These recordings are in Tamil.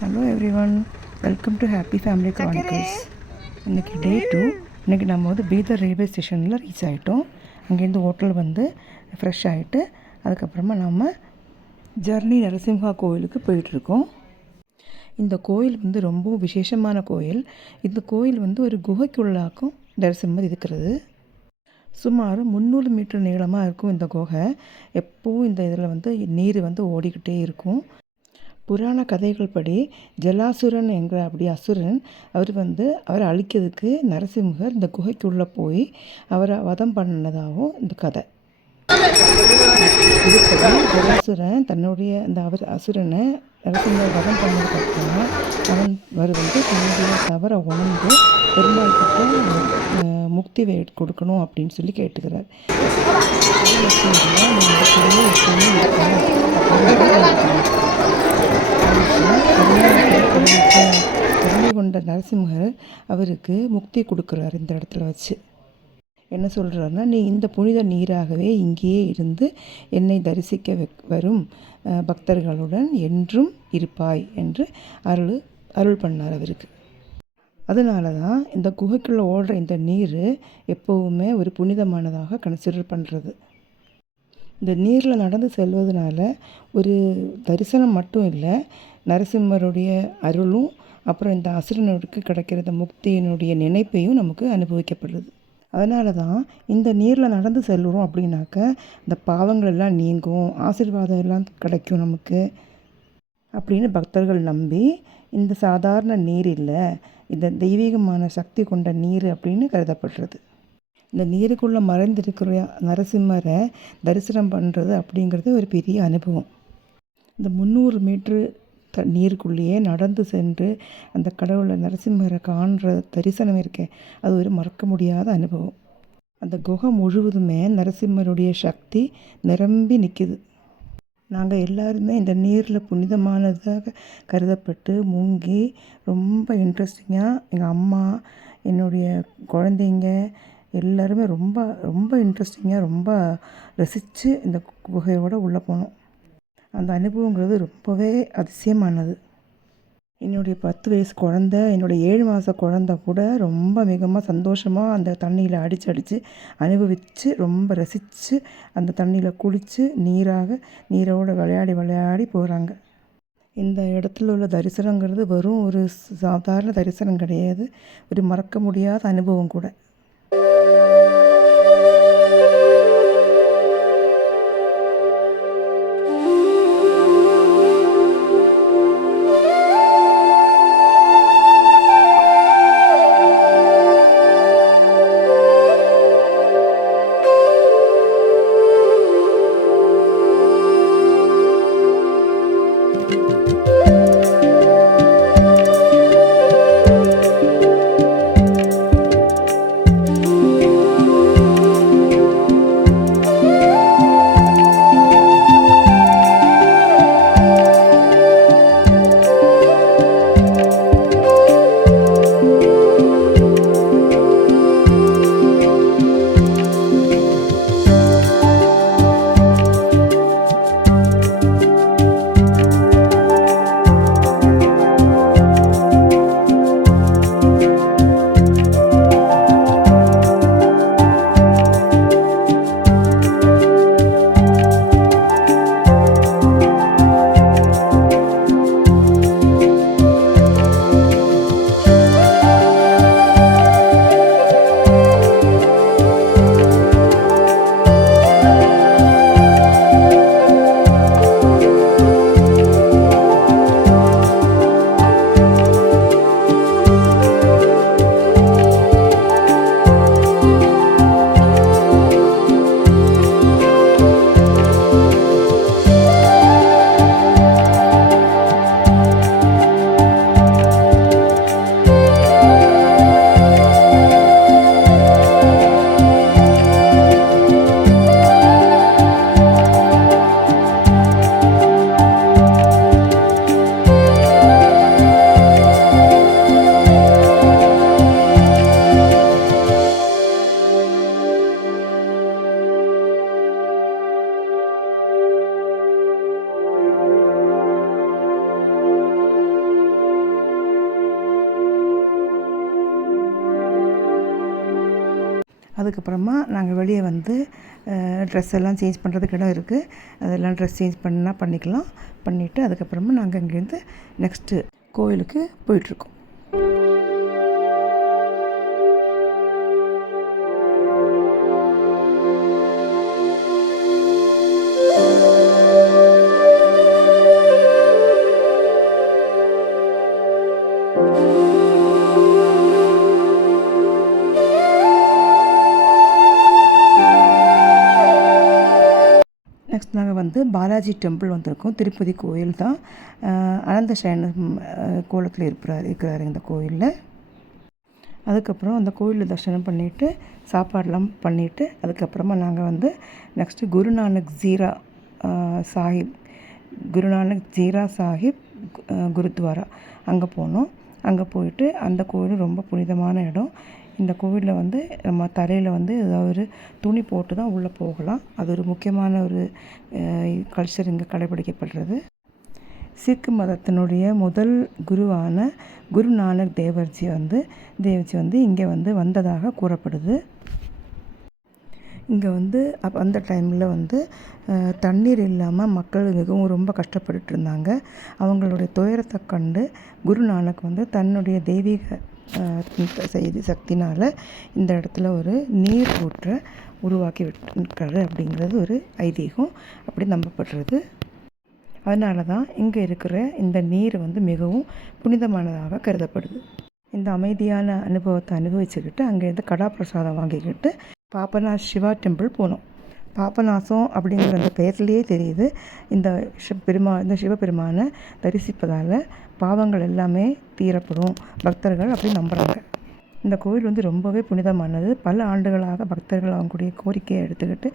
Hello everyone, welcome to happy family Chronicles. இன்றைக்கி டே 2. இன்றைக்கி நம்ம பீதர் ரயில்வே ஸ்டேஷனில் ரீச் ஆகிட்டோம். அங்கேருந்து ஹோட்டல் ஃப்ரெஷ் ஆகிட்டு அதுக்கப்புறமா நம்ம ஜர்னி நரசிம்ஹா கோயிலுக்கு போயிட்டுருக்கோம். இந்த கோயில் ரொம்ப விசேஷமான கோயில். இந்த கோயில் ஒரு குகைக்குள்ளாக்கும் நரசிம்மர் இருக்கிறது. சுமார் 300 மீட்டர் நீளமாக இருக்கும் இந்த குகை. எப்போவும் இந்த இதில் நீர் ஓடிக்கிட்டே இருக்கும். புராண கதைகள் படி ஜலாசுரன் என்கிற அசுரன் அவரை அழிக்கிறதுக்கு நரசிம்மர் இந்த குகைக்குள்ளே போய் அவரை வதம் பண்ணினதாகவும் இந்த கதை. இதுபடி ஜலாசுரன் தன்னுடைய அசுரனை நரசிம்மர் வதம் பண்ணதுக்கப்புறமா தன்னுடைய தவறை உணர்ந்து பெருமாள் கிட்ட முக்தி கொடுக்கணும் அப்படின்னு சொல்லி கேட்டுக்கிறார். கருணை கொண்ட நரசிம்மர் அவருக்கு முக்தி கொடுக்குறார். இந்த இடத்துல வச்சு என்ன சொல்கிறாருன்னா, நீ இந்த புனித நீராகவே இங்கேயே இருந்து என்னை தரிசிக்க வரும் பக்தர்களுடன் என்றும் இருப்பாய் என்று அருள் பண்ணார் அவருக்கு. அதனால தான் இந்த குகைக்குள்ளே ஓடுற இந்த நீர் எப்போவுமே ஒரு புனிதமானதாக கன்சிடர் பண்ணுறது. இந்த நீரில் நடந்து செல்வதனால ஒரு தரிசனம் மட்டும் இல்லை, நரசிம்மருடைய அருளும் அப்புறம் இந்த அசுரனுக்கு கிடைக்கிற இந்த முக்தியினுடைய நினைப்பையும் நமக்கு அனுபவிக்கப்படுது. அதனால தான் இந்த நீரில் நடந்து செல்கிறோம் அப்படின்னாக்க இந்த பாவங்கள் எல்லாம் நீங்கும், ஆசீர்வாதம் எல்லாம் கிடைக்கும் நமக்கு அப்படின்னு பக்தர்கள் நம்பி இந்த சாதாரண நீர் இல்லை, இந்த தெய்வீகமான சக்தி கொண்ட நீர் அப்படின்னு கருதப்படுறது. இந்த நீருக்குள்ளே மறைந்திருக்கிற நரசிம்மரை தரிசனம் பண்ணுறது அப்படிங்கிறது ஒரு பெரிய அனுபவம். இந்த 300 மீட்ரு நீருக்குள்ளேயே நடந்து சென்று அந்த கடவுளை நரசிம்மரை காண்ற தரிசனம் இருக்கே, அது ஒரு மறக்க முடியாத அனுபவம். அந்த குகை முழுவதுமே நரசிம்மருடைய சக்தி நிரம்பி நிற்கிது. நாங்கள் எல்லாருமே இந்த நீரில் புனிதமானதாக கருதப்பட்டு முங்கி ரொம்ப இன்ட்ரெஸ்டிங்காக எங்கள் அம்மா, என்னுடைய குழந்தைங்க எல்லாருமே ரொம்ப ரொம்ப இன்ட்ரெஸ்டிங்காக ரொம்ப ரசித்து இந்த குகையோடு உள்ளே போனோம். அந்த அனுபவங்கிறது ரொம்பவே அதிசயமானது. என்னுடைய 10 வயசு குழந்த, என்னுடைய 7 மாத குழந்த கூட ரொம்ப மிகமாக சந்தோஷமாக அந்த தண்ணியில் அடித்து அனுபவித்து ரொம்ப ரசித்து அந்த தண்ணியில் குளித்து நீரோடு விளையாடி போகிறாங்க. இந்த இடத்துல உள்ள தரிசனங்கிறது வெறும் ஒரு சாதாரண தரிசனம் கிடையாது, ஒரு மறக்க முடியாத அனுபவம் கூட. அதுக்கப்புறமா நாங்கள் வெளியே வந்து ட்ரெஸ் எல்லாம் சேஞ்ச் பண்ணுறதுக்கு இடம் இருக்குது. அதெல்லாம் ட்ரெஸ் சேஞ்ச் பண்ணால் பண்ணிக்கலாம். பண்ணிவிட்டு அதுக்கப்புறமா நாங்கள் இங்கேருந்து நெக்ஸ்ட்டு கோயிலுக்கு போயிட்டுருக்கோம். நெக்ஸ்ட் நாங்கள் வந்து பாலாஜி டெம்பிள் வந்திருக்கோம். திருப்பதி கோயில் தான். அனந்த சயன கோலத்தில் இருக்கிறாரு இந்த கோயிலில். அதுக்கப்புறம் அந்த கோயிலில் தரிசனம் பண்ணிவிட்டு சாப்பாடெலாம் பண்ணிவிட்டு அதுக்கப்புறமா நாங்கள் வந்து நெக்ஸ்ட்டு குருநானக் ஜீரா சாஹிப் குருத்வாரா அங்கே போனோம். அங்கே போயிட்டு அந்த கோயில் ரொம்ப புனிதமான இடம். இந்த கோவிலில் வந்து நம்ம தலையில் வந்து ஏதாவது ஒரு துணி போட்டு தான் உள்ளே போகலாம். அது ஒரு முக்கியமான ஒரு கல்ச்சர் இங்கே கடைபிடிக்கப்படுறது. சீக்கு மதத்தினுடைய முதல் குருவான குருநானக் தேவ்ஜி வந்து இங்கே வந்து வந்ததாக கூறப்படுது. இங்கே வந்து அந்த டைமில் வந்து தண்ணீர் இல்லாமல் மக்கள் மிகவும் ரொம்ப கஷ்டப்பட்டுட்டு இருந்தாங்க. அவங்களுடைய துயரத்தை கண்டு குருநானக் வந்து தன்னுடைய தெய்வீக சக்தினால் இந்த இடத்துல ஒரு நீர் ஊற்றை உருவாக்கி விட்டாரு அப்படிங்கிறது ஒரு ஐதீகம். அப்படி நம்பப்படுறது. அதனால தான் இங்கே இருக்கிற இந்த நீர் வந்து மிகவும் புனிதமானதாக கருதப்படுது. இந்த அமைதியான அனுபவத்தை அனுபவிச்சுக்கிட்டு அங்கேருந்து கடா பிரசாதம் வாங்கிக்கிட்டு பாபநாத் சிவா டெம்பிள் போனோம். பாபநாசம் அப்படிங்கிற அந்த பெயர்லேயே தெரியுது, இந்த சிவபெருமானை தரிசிப்பதால் பாவங்கள் எல்லாமே தீரப்படும் பக்தர்கள் அப்படி நம்புகிறாங்க. இந்த கோவில் வந்து ரொம்பவே புனிதமானது. பல ஆண்டுகளாக பக்தர்கள் அவங்களுடைய கோரிக்கையை எடுத்துக்கிட்டு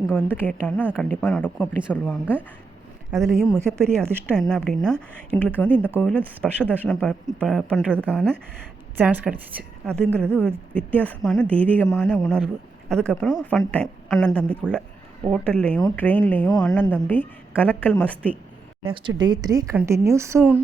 இங்கே வந்து கேட்டாங்கன்னா அது கண்டிப்பாக நடக்கும் அப்படி சொல்லுவாங்க. அதுலேயும் மிகப்பெரிய அதிர்ஷ்டம் என்ன அப்படின்னா எங்களுக்கு வந்து இந்த கோவிலில் ஸ்பர்ஷ தரிசனம் பண்ணுறதுக்கான சான்ஸ் கிடச்சிச்சு. அதுங்கிறது ஒரு வித்தியாசமான தெய்வீகமான உணர்வு. அதுக்கப்புறம் ஃபன் டைம் அண்ணன் தம்பிக்குள்ளே ஹோட்டல்லையும் ட்ரெயின்லேயும் அண்ணன் தம்பி கலக்கல் மஸ்தி. நெக்ஸ்ட் Day 3 கண்டினியூ சூன்.